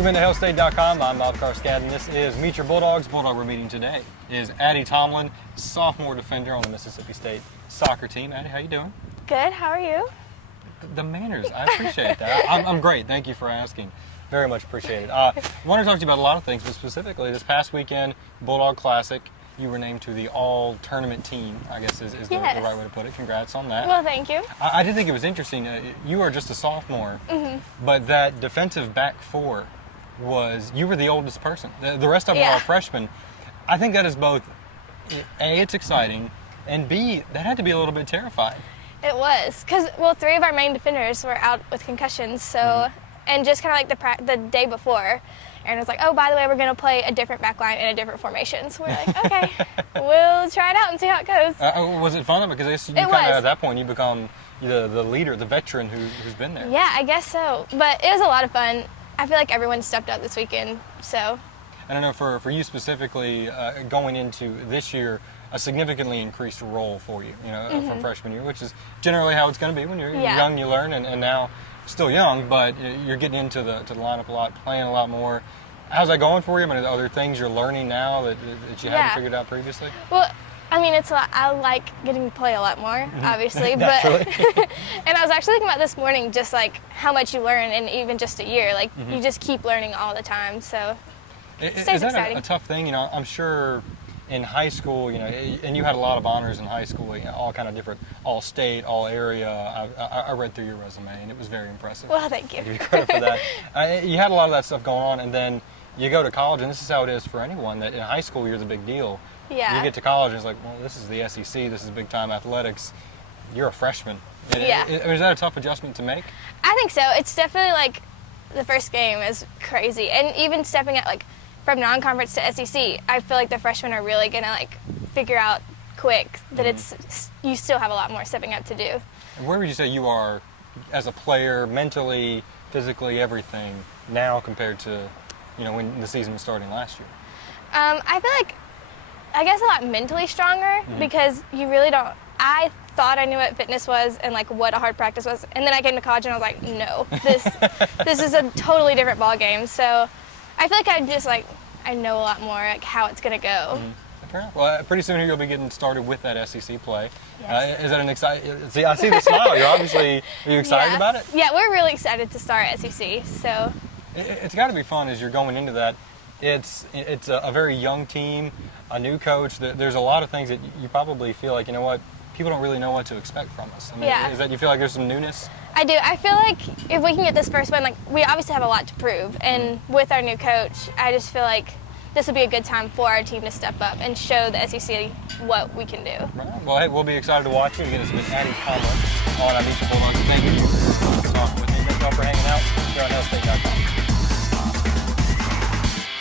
Welcome into HailState.com. I'm Bob Carskad, and this is Meet Your Bulldogs. Bulldog we're meeting today is Addie Tomlin, sophomore defender on the Mississippi State soccer team. Addie, how you doing? Good. How are you? The manners. I appreciate that. I'm great. Thank you for asking. Very much appreciated. I want to talk to you about a lot of things, but specifically this past weekend, Bulldog Classic, you were named to the all-tournament team, I guess is the right way to put it. Congrats on that. Well, thank you. I did think it was interesting. You are just a sophomore, but that defensive back four you were the oldest person. The rest of them are all freshmen. I think that is both, A, it's exciting, and B, that had to be a little bit terrifying. It was. Because, well, 3 of our main defenders were out with concussions, so, and just kind of like the day before, Aaron was like, oh, by the way, we're going to play a different back line in a different formation. So we're like, okay, we'll try it out and see how it goes. Was it fun? Because I guess you kind of, at that point, you become the leader, the veteran who's been there. Yeah, I guess so. But it was a lot of fun. I feel like everyone stepped up this weekend, so. I don't know, for you specifically, going into this year, a significantly increased role for you, from freshman year, which is generally how it's going to be when you're young, you learn, and now still young, but you're getting into the lineup a lot, playing a lot more. How's that going for you? I mean, are there things you're learning now that you hadn't figured out previously? Well, I mean, it's a lot. I like getting to play a lot more, obviously, but and I was actually thinking about this morning, just like how much you learn in even just a year. Like you just keep learning all the time, so is that exciting. A tough thing? I'm sure in high school, and you had a lot of honors in high school, all kind of different, all state, all area. I read through your resume, and it was very impressive. Well, thank you. I give you credit for that. You had a lot of that stuff going on, and then you go to college, and this is how it is for anyone, that in high school you're the big deal. Yeah. You get to college, and it's like, well, this is the SEC, this is big-time athletics. You're a freshman. Yeah. Is that a tough adjustment to make? I think so. It's definitely like the first game is crazy, and even stepping at like from non-conference to SEC, I feel like the freshmen are really gonna like figure out quick that you still have a lot more stepping up to do. And where would you say you are as a player, mentally, physically, everything now compared to when the season was starting last year? I feel like I guess a lot mentally stronger because you really don't. I thought I knew what fitness was and like what a hard practice was, and then I came to college and I was like, no, this is a totally different ball game. So I feel like I know a lot more like how it's gonna go. Well, pretty soon you'll be getting started with that SEC play. Yes. Is that an exciting? See, I see the smile. Are you excited about it? Yeah, we're really excited to start SEC. So it's got to be fun as you're going into that. It's a very young team, a new coach. There's a lot of things that you probably feel like, people don't really know what to expect from us. I mean, is that you feel like there's some newness? I do. I feel like if we can get this first win, like we obviously have a lot to prove, and with our new coach, I just feel like this would be a good time for our team to step up and show the SEC what we can do. Right. Well, hey, we'll be excited to watch you. Again, it's been Addie Tomlin on Meet Your Bulldogs. Thank you for talking with me. Thank you all for hanging out here on HailState.com.